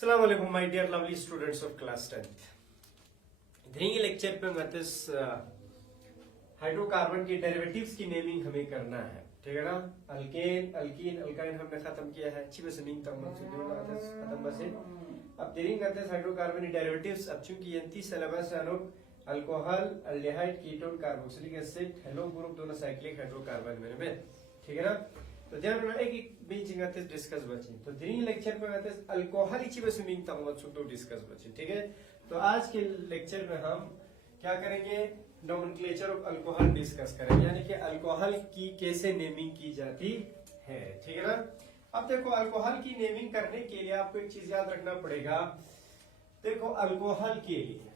Assalamu alaikum my dear lovely students of class 10th. इधर lecture पे मतिस hydrocarbon की derivatives की नेमिंग हमें करना है, ठीक है ना। अल्केन, अल्कीन, अल्काइन हमने खत्म किया है। अच्छी बस मीन तक खत्म बस। अब देरिंग अतस हाइड्रोकार्बन की डेरिवेटिव्स अब चूंकि यंती सिलेबस अनुक alcohol, aldehyde, ketone, carboxylic acid, halo group दोनों साइक्लिक हाइड्रोकार्बन में, ठीक है ना। तो ध्यान रखना एक बीच इंगते डिस्कस बची। तो दिन लेक्चर में आते अल्कोहल इची बस मीन तक तो डिस्कस बची, ठीक है। तो आज के लेक्चर में हम क्या करेंगे, नोमेनक्लेचर ऑफ अल्कोहल डिस्कस करेंगे, यानी कि अल्कोहल की कैसे नेमिंग की जाती है, ठीक है ना। अब देखो अल्कोहल की नेमिंग करने के लिए आपको एक चीज याद रखना पड़ेगा। देखो अल्कोहल के लिए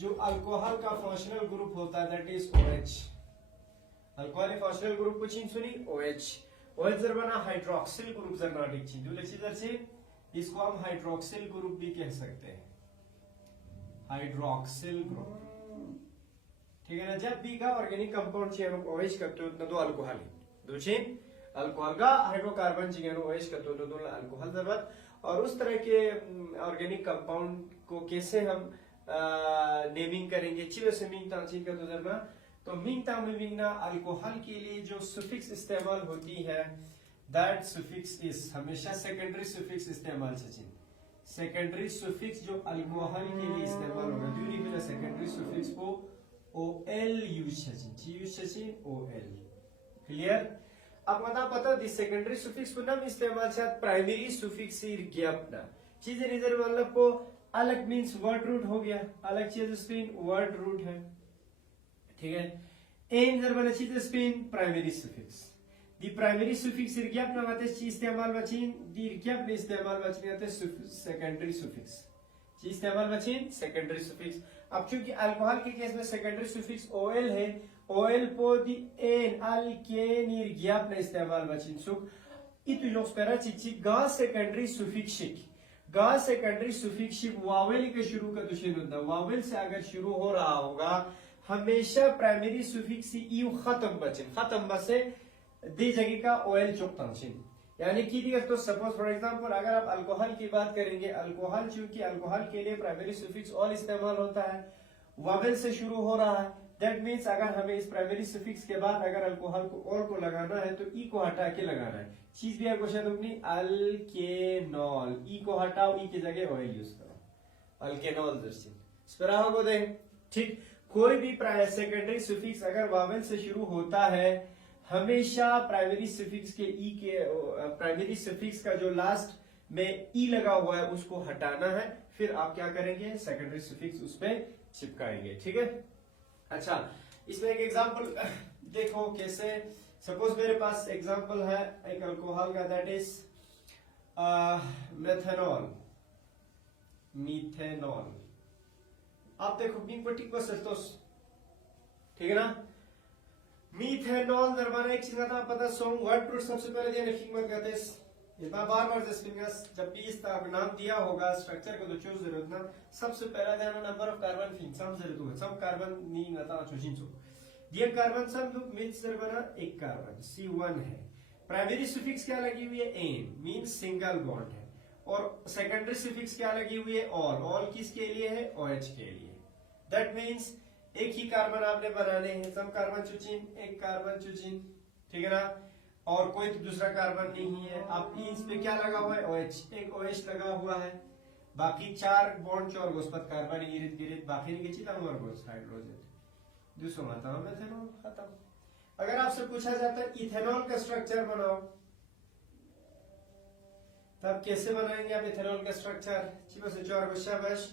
जो अल्कोहल का फंक्शनल ग्रुप होता है that is OH। Alcohol functional group कुछ सुनी OH जर बना हाइड्रोक्सिल ग्रुप जर नाटिक छी दूले चीजर से इसको हम हाइड्रोक्सिल ग्रुप भी कह सकते हैं, हाइड्रोक्सिल ग्रुप, ठीक है ना। जब भी का ऑर्गेनिक कंपाउंड चाहिए हम OH करते हो तो अल्कोहल दो चीन अल्कोहल का हाइड्रोकार्बन चाहिए OH करते हो तो अल्कोहल जरूरत। और उस तरह के ऑर्गेनिक कंपाउंड को कैसे हम नेमिंग करेंगे चिवे से मीन तांची का तो तो मीन तामिंगना अल्कोहल के लिए जो सुफिक्स इस्तेमाल होती है दैट सुफिक्स इज हमेशा सेकेंडरी सुफिक्स इस्तेमाल सचिन। सेकेंडरी सुफिक्स जो अल्कोहल के लिए इस्तेमाल होगा ड्यूरिंग में सेकेंडरी सुफिक्स को OL use Sachin OL, clear. अब पता दी सेकेंडरी सुफिक्स को नाम इस्तेमाल शायद प्राइमरी सुफिक्स ज्ञापना चीज रिजर्व मतलब को अलग मींस वर्ड रूट हो गया, अलग चीज स्पेन वर्ड रूट है, ठीक है। एन जर बने चीज स्पेन प्राइमरी सुफिक्स दी प्राइमरी सुफिक्स ज्ञापना आते चीज इस्तेमाल बचिन दी ज्ञापना इस्तेमाल बचिन आते सेकेंडरी सुफिक्स चीज इस्तेमाल बचिन सेकेंडरी सुफिक्स। अब चूंकि अल्कोहल के केस में सेकेंडरी सुफिक्स OL है, OL पो दी एन अल्केन ज्ञापना इस्तेमाल बचिन सुख इतु जो स्पेरा चीची गा सेकेंडरी सुफिक्सिक गा सेकेंडरी सुफिक्सिक वावेल के शुरू का दुशेन वावेल से अगर शुरू हो रहा होगा हमेशा प्राइमरी सुफिक्स यू खत्म बचिन खत्म बसे दी जगह का OL चुक तंशिन, यानी कि तो सपोज फॉर एग्जांपल अगर आप अल्कोहल की बात करेंगे, अल्कोहल चूंकि अल्कोहल के लिए प्राइमरी सुफिक्स ऑल इस्तेमाल होता है, वावेल से शुरू हो रहा है, दैट मींस अगर हमें इस प्राइमरी सुफिक्स के बाद अगर अल्कोहल को ऑल को लगाना है तो ई को हटा के लगाना है। चीज भी आपको शायद अपनी अल्केनॉल ई को हटाओ ई की जगह OL यूज करो अल्केनॉल दर्शिन स्परा हो दे, ठीक। कोई भी सेकेंडरी सुफिक्स अगर वावेल से शुरू होता है हमेशा प्राइमरी सुफिक्स के ई के प्राइमरी सुफिक्स का जो लास्ट में ई लगा हुआ है उसको हटाना है, फिर आप क्या करेंगे सेकेंडरी सुफिक्स उस पे चिपकाएंगे, ठीक है। अच्छा इसमें एक एग्जांपल देखो कैसे, सपोज मेरे पास एग्जांपल है एक अल्कोहल का दैट इज मेथनॉल मीथेनॉल। आप देखो बींग पर टिक बस ठीक है ना। मीथेनॉल दरबार एक चीज आता पता सॉन्ग वर्ड रूट सबसे पहले ध्यान रखिए मत कहते इतना बार जब भी इस तरह नाम दिया होगा स्ट्रक्चर को तो चूज जरूरत ना सबसे पहला ध्यान नंबर ऑफ कार्बन फिन सम जरूरत है सब कार्बन नहीं आता चूजिन चो दिया कार्बन सम लुक मींस बना एक कार्बन C1 है, प्राइमरी सुफिक्स क्या लगी हुई है एन मींस सिंगल बॉन्ड है, और सेकेंडरी सुफिक्स क्या लगी हुई है ऑल किसके लिए है OH के लिए, दैट मींस एक ही कार्बन आपने बनाने हैं, सब कार्बन चुचिन एक कार्बन चुचिन, ठीक है ना, और कोई तो दूसरा कार्बन नहीं है। आप इस पे क्या लगा हुआ है OH एक OH लगा हुआ है, बाकी चार बॉन्ड चोर गोस्पत कार्बन इर्द गिर्द बाकी नहीं किसी तरह गोस हाइड्रोजन दूसरा माता में मेथनॉल खत्म। अगर आपसे पूछा जाता है इथेनॉल का स्ट्रक्चर बनाओ तब कैसे बनाएंगे आप इथेनॉल का स्ट्रक्चर चिपस चोर गोशाबाश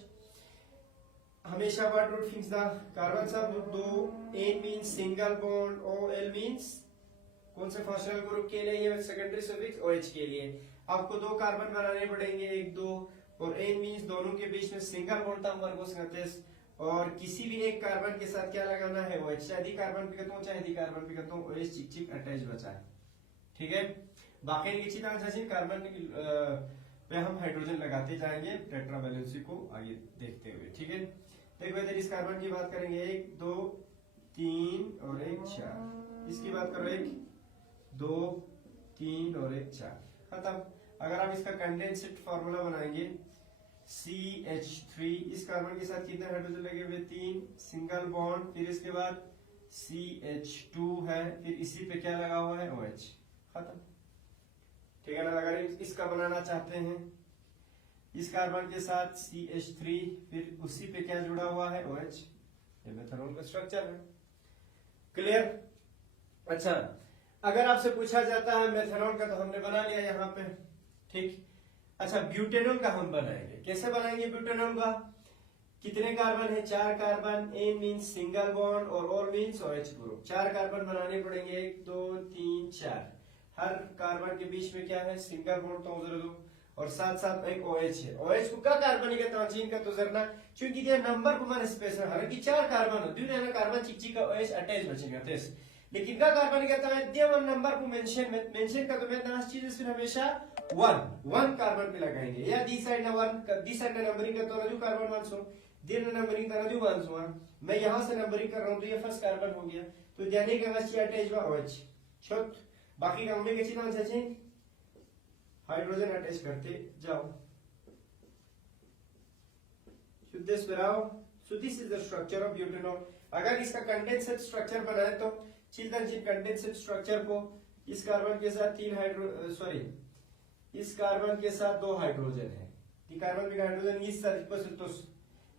हमेशा वर्ड रूट फिक्स दा कार्बन सब दो N means single bond OL means कौन से फंक्शनल ग्रुप के लिए ये सेकेंडरी सुफिक्स OH के लिए आपको दो कार्बन बनाने पड़ेंगे एक दो, और N मींस दोनों के बीच में सिंगल बॉन्ड तम वर्गों से और किसी भी एक कार्बन के साथ क्या लगाना है OH, चाहे कार्बन पे कहता हूं चाहे कार्बन पे कहता हूं OH चिक चिक अटैच बचा है, ठीक है। बाकी की चीज कार्बन पे हम हाइड्रोजन लगाते जाएंगे टेट्रा वैलेंसी को आगे देखते हुए, ठीक है। देखो इधर इस कार्बन की बात करेंगे 1 2 3 और 1 4, इसकी बात करो 1 2 3 और 1 4 खत्म। अगर आप इसका कंडेंसेट फॉर्मूला बनाएंगे CH3, इस कार्बन के साथ कितने हाइड्रोजन लगे हुए 3, सिंगल बॉन्ड, फिर इसके बाद CH2 है, फिर इसी पे क्या लगा हुआ है OH, खत्म। ठीक है ना। अगर इसका बनाना चाहते हैं इस कार्बन के साथ CH3, फिर उसी पे क्या जुड़ा हुआ है OH, ये मेथनॉल का स्ट्रक्चर है। क्लियर। अच्छा, अगर आपसे पूछा जाता है मेथनॉल का तो हमने बना लिया यहाँ पे, ठीक। अच्छा, ब्यूटेनॉल का हम बनाएंगे, कैसे बनाएंगे ब्यूटेनॉल का? कितने कार्बन है? 4 carbon, N means single bond और O means OH group. 4 carbon बनाने पड़ेंगे, 1 2 3 4। हर कार्बन के बीच में क्या है? सिंगल बॉन्ड तो उधर दो, और साथ साथ एक OH है। OH को का कार्बन का तंजीम का तुजरना, क्योंकि ये नंबर को मन स्पेस है, हालांकि 4 कार्बन हो दुनिया में कार्बन चिकची का OH अटैच बचेगा तेस, लेकिन का कार्बन का तंजीम दिया नंबर को मेंशन का तो मैं दास चीज फिर हमेशा 1 कार्बन पे लगाएंगे, या दी साइड ना 1 दी साइड ना नंबरिंग का तो रजू कार्बन 1 सो दिन नंबरिंग का रजू 1 सो, मैं यहां से नंबरिंग कर रहा हूं तो ये फर्स्ट कार्बन हो गया, तो यानी कि बस ये अटैच हुआ OH छोट, बाकी काम में किसी नाम से हाइड्रोजन अटैच करते जाओ। So this is the structure of butanol। अगर इसका कंडेंसेट स्ट्रक्चर बनाए तो चिल्ड्रन जी कंडेंसेट स्ट्रक्चर को इस कार्बन के साथ 3 इस कार्बन के साथ 2 हाइड्रोजन है, दी कार्बन पे हाइड्रोजन इस तरह पर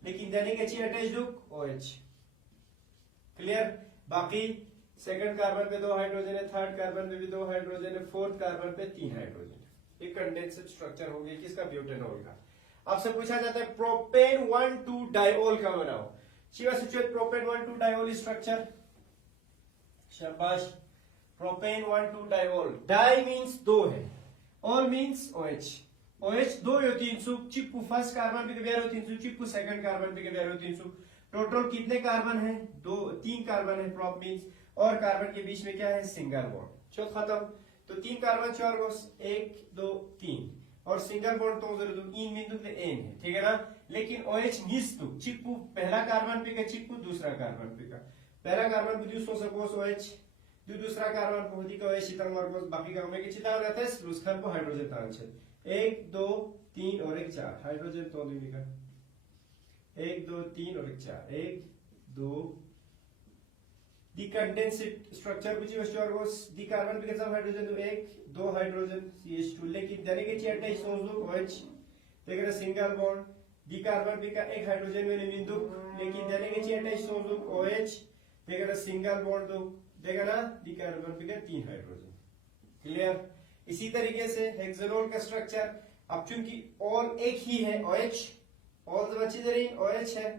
लेकिन देने के ची अटैच दुक OH। क्लियर। बाकी सेकंड कार्बन पे 2 हाइड्रोजन है, थर्ड कार्बन पे भी 2 हाइड्रोजन है, फोर्थ कार्बन पे 3 हाइड्रोजन। एक कंडेंसेट स्ट्रक्चर हो गया किसका? ब्यूटेनॉल का। आपसे पूछा जाता है प्रोपेन 1,2 डाइओल का बनाओ, Shiva situate propane 1,2 diol structure. शाबाश। प्रोपेन 1,2 डाइओल, डाई मींस 2 है, ऑल मींस OH। OH 2 यो 300, चिप्पू फर्स्ट कार्बन पे गया 300, चिप्पू सेकंड कार्बन पे गया 300। टोटल कितने कार्बन है? 3 कार्बन है प्रोप मींस, और कार्बन के बीच में क्या है? Single bond. चलो खत्म। तो 3 कार्बन 4 गोस 1 2 3, और सिंगल बॉन्ड तो उधर इन बिंदु पे N है, ठीक है ना। लेकिन OH मिस तो चिप्पू पहला कार्बन पे का, चिप्पू दूसरा कार्बन पे का, पहला कार्बन पे दूसरा सपोज OH, दूसरा कार्बन पे होती का OH इतना मार्कोस, बाकी का में के चिता रहता है स्लूस खान को हाइड्रोजन तांच 1 2 3 और 1 4 हाइड्रोजन तो दूनी का 1 2 3 और 1 4 1 2। The condensate structure which was sure was the carbon because of hydrogen to 1 2 hydrogen CH2, लेकिन देने के ची अटैच सोचो OH, देखना सिंगल बॉन्ड, दी कार्बन पे का 1 हाइड्रोजन में बिंदु, लेकिन देने के ची अटैच सोचो OH, देखना सिंगल बॉन्ड दो, देखना दी कार्बन पे का 3 हाइड्रोजन। क्लियर। इसी तरीके से हेक्सानोल का स्ट्रक्चर, अब चूंकि ऑल एक ही है OH, ऑल द बची जरीन OH है,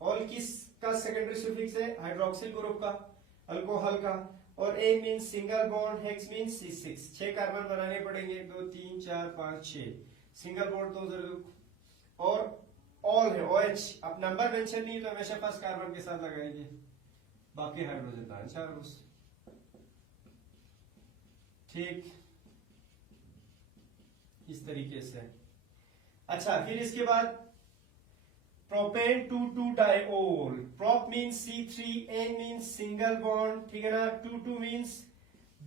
ऑल किस का सेकेंडरी सफिक्स है? हाइड्रोक्सिल ग्रुप का, अल्कोहल का, और A means single bond, hex means C6। 6 carbon बनाने पड़ेंगे, 1 2 3 4 5 6, सिंगल बॉन्ड तो जरूर, और ऑल है OH। अब नंबर मेंशन नहीं तो हमेशा फर्स्ट कार्बन के साथ लगाएंगे, बाकी हाइड्रोजन था 4 उस, ठीक इस तरीके से। अच्छा, फिर इसके बाद propane 2,2 diol, prop means C3, N means single bond, ठीक है ना, 2,2 मींस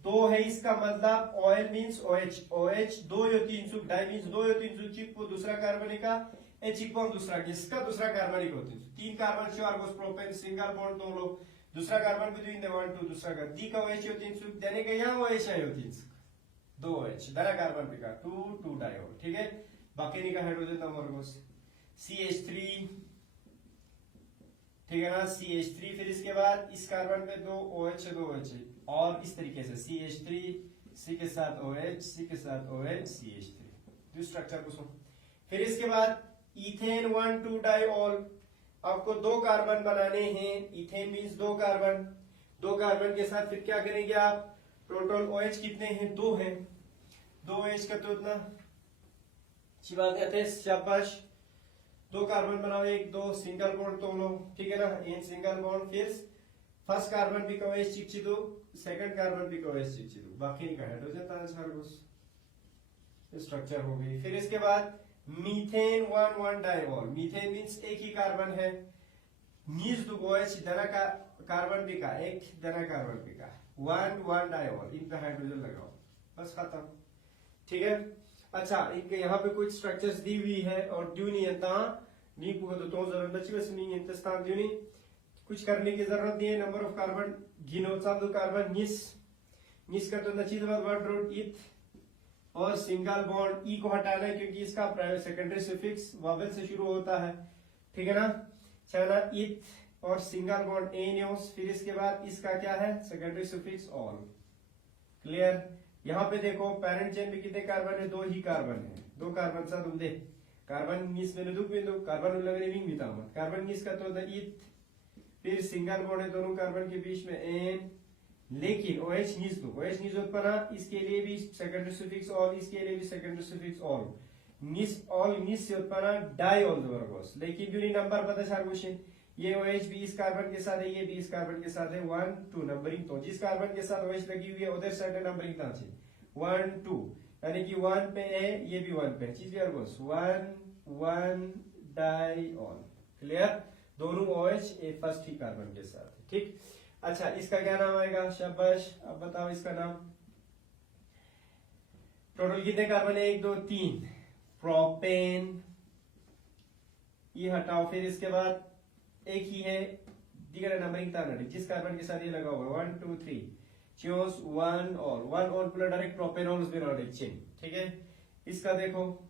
2 है, इसका मतलब ऑयल मींस OH, OH 2 यो 300, डाई मींस 2 यो 300, चिप्पो दूसरा कार्बनिक का, H चिप्पो दूसरा किसका? दूसरा कार्बनिक होती है, 3 कार्बन 4 गोस प्रोपेन सिंगल बॉन्ड 2 लो, दूसरा कार्बन बिटवीन द 1 2 दूसरा का दी का OH यो 300, देने के यहां OH है यो 300, 2 OH दरा कार्बन पे का 2,2 डाइओल, ठीक है। बाकी निका हाइड्रोजन नंबर गोस CH3, ठीक है ना, CH3, फिर इसके बाद इस कार्बन पे 2 OH 2 OH, और इस तरीके से CH3, C के साथ OH, C के साथ OH, CH3, तो स्ट्रक्चर को सुन। फिर इसके बाद इथेन 1,2 डाइओल, आपको 2 कार्बन बनाने हैं, इथेन मींस 2 कार्बन, 2 कार्बन के साथ फिर क्या करेंगे आप? टोटल OH कितने हैं? 2 हैं, 2 OH का तो इतना शाबाश। 2 कार्बन बनाओ, 1 2 सिंगल बॉन्ड तो लो, ठीक है ना, इन सिंगल बॉन्ड, फिर फर्स्ट कार्बन भी OH चिपची दो, सेकंड कार्बन भी OH चिपची दो, बाकी नहीं का हाइड्रोजन था 4 गोस, स्ट्रक्चर हो गई। फिर इसके बाद मीथेन 1,1 डाइओल, मीथेन मींस एक ही कार्बन है, नीज दो OH दना का कार्बन भी का, एक दना कार्बन भी का, 1,1 डाइओल, इन पे हाइड्रोजन लगाओ, बस खत्म, ठीक है। अच्छा एक यहाँ पे कुछ स्ट्रक्चर्स दी हुई है और ड्यू नहीं है ता नी को तो जरूरत बची बस नहीं इंतस्तान ड्यू नहीं कुछ करने की जरूरत नहीं है नंबर ऑफ कार्बन गिनो चालू कार्बन निस का तो चीज वर्ड रोड इथ और सिंगल बॉन्ड ई को हटाना है क्योंकि इसका सेकेंडरी सुफिक्स वॉवेल से शुरू होता है ठीक है ना चला इथ और सिंगल बॉन्ड एनियोस फिर इसके बाद इसका क्या है सेकेंडरी सुफिक्स ऑल क्लियर यहाँ पे देखो पेरेंट चेन में कितने कार्बन है 2 ही कार्बन है 2 कार्बन सा तुम दे कार्बन नीस में दुख बिंदु कार्बन लगने विंग भी कार्बन नीस का तो इथ फिर सिंगल बॉन्ड है दोनों कार्बन के बीच में एन लेकिन OH नीस दो OH नीस उत्पन्न इसके लिए भी सेकेंडरी सुफिक्स ऑल इसके लिए भी सेकेंडरी सुफिक्स ऑल नीस से उत्पन्न डाई ऑल वर्गोस लेकिन जो नंबर पता चार क्वेश्चन ये OH भी इस कार्बन के साथ है ये भी इस कार्बन के साथ है 1 2 नंबरिंग तो जिस कार्बन के साथ OH लगी हुई है उधर साइड नंबरिंग ता छे 1 2 यानी कि 1 पे है ये भी 1 पे चीज वर्गोस 1 1 डाई ऑल क्लियर दोनों OH ए फर्स्ट ही कार्बन के साथ है ठीक अच्छा इसका क्या नाम आएगा शाबाश अब बताओ इसका नाम टोटल कितने कार्बन है 1 2 3 प्रोपेन ये हटाओ फिर इसके बाद एक ही है दिगर नंबरिंग ताना जिस कार्बन के साथ ये लगा हुआ है 1 2 3 चोस 1 ऑल पूरा डायरेक्ट प्रोपेनॉल चेन ठीक है इसका देखो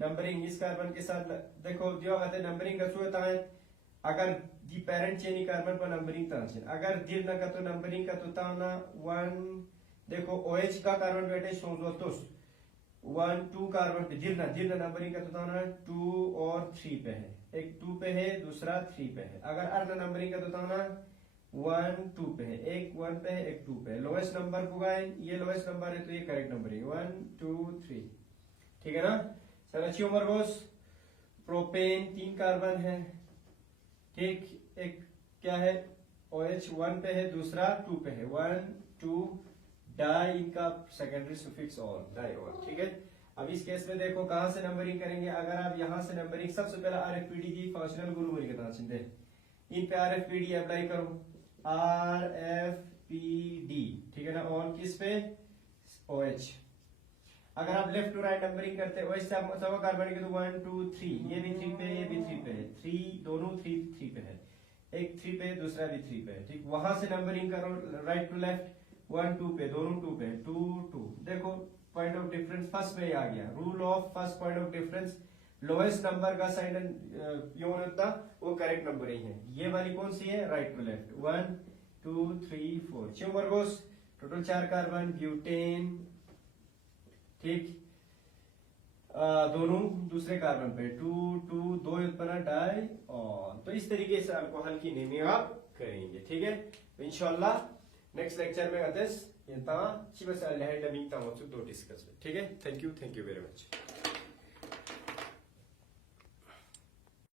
नंबरिंग इस कार्बन के साथ देखो जो आते नंबरिंग का सुता है अगर दी पेरेंट चेन कार्बन पर नंबरिंग तांचेन अगर दिल न का तो नंबरिंग का तो ताना 1 देखो OH का कार्बन बैठे सोजोतोस 1 2 कार्बन पे दिल ना नंबरिंग का तो ताना 2 और 3 पे है एक 2 पे है दूसरा 3 पे है अगर अर्ध नंबरिंग का तो ताना 1 2 पे है एक 1 पे है एक 2 पे है लोएस्ट नंबर पुगाए ये लोएस्ट नंबर है तो ये करेक्ट नंबर है 1 2 3 ठीक है ना चलो चियोमरगोस प्रोपेन 3 कार्बन है ठीक एक क्या है OH 1 पे है दूसरा 2 पे है 1 2 डाई इनका सेकेंडरी सुफिक्स और डाई और ठीक है अब इस केस में देखो कहां से नंबरिंग करेंगे अगर आप यहां से नंबरिंग सबसे पहला RFPD की फंक्शनल गुण के नाम चिंते इन पे RFPD अप्लाई करो RFPD ठीक है ना ऑन किस पे OH अगर आप लेफ्ट टू राइट नंबरिंग करते हैं OH से आप सब कार्बन के तो 1 2 3 ये भी 3 पे ये भी 3 पे है 3 दोनों 3 पे है एक 3 पे दूसरा भी 3 पे है ठीक वहां से नंबरिंग करो राइट टू लेफ्ट 1 2 पे दोनों 2 पे 2 2 देखो पॉइंट ऑफ डिफरेंस फर्स्ट में आ गया rule of first point of difference lowest number का साइन योन होता वो करेक्ट नंबर ही है ये वाली कौन सी है राइट टू लेफ्ट 1 2 3 4 चियोमरगोस टोटल 4 कार्बन ब्यूटेन ठीक दोनों दूसरे कार्बन पे 2 2 2 उत्पन्न डाई और तो इस तरीके से अल्कोहल की नेमिंग आप करेंगे ठीक है तो इंशाल्लाह नेक्स्ट लेक्चर में आते हैं ये ता चिबस अल्कोहल नेमिंग ता डिस्कस ठीक है थैंक यू वेरी मच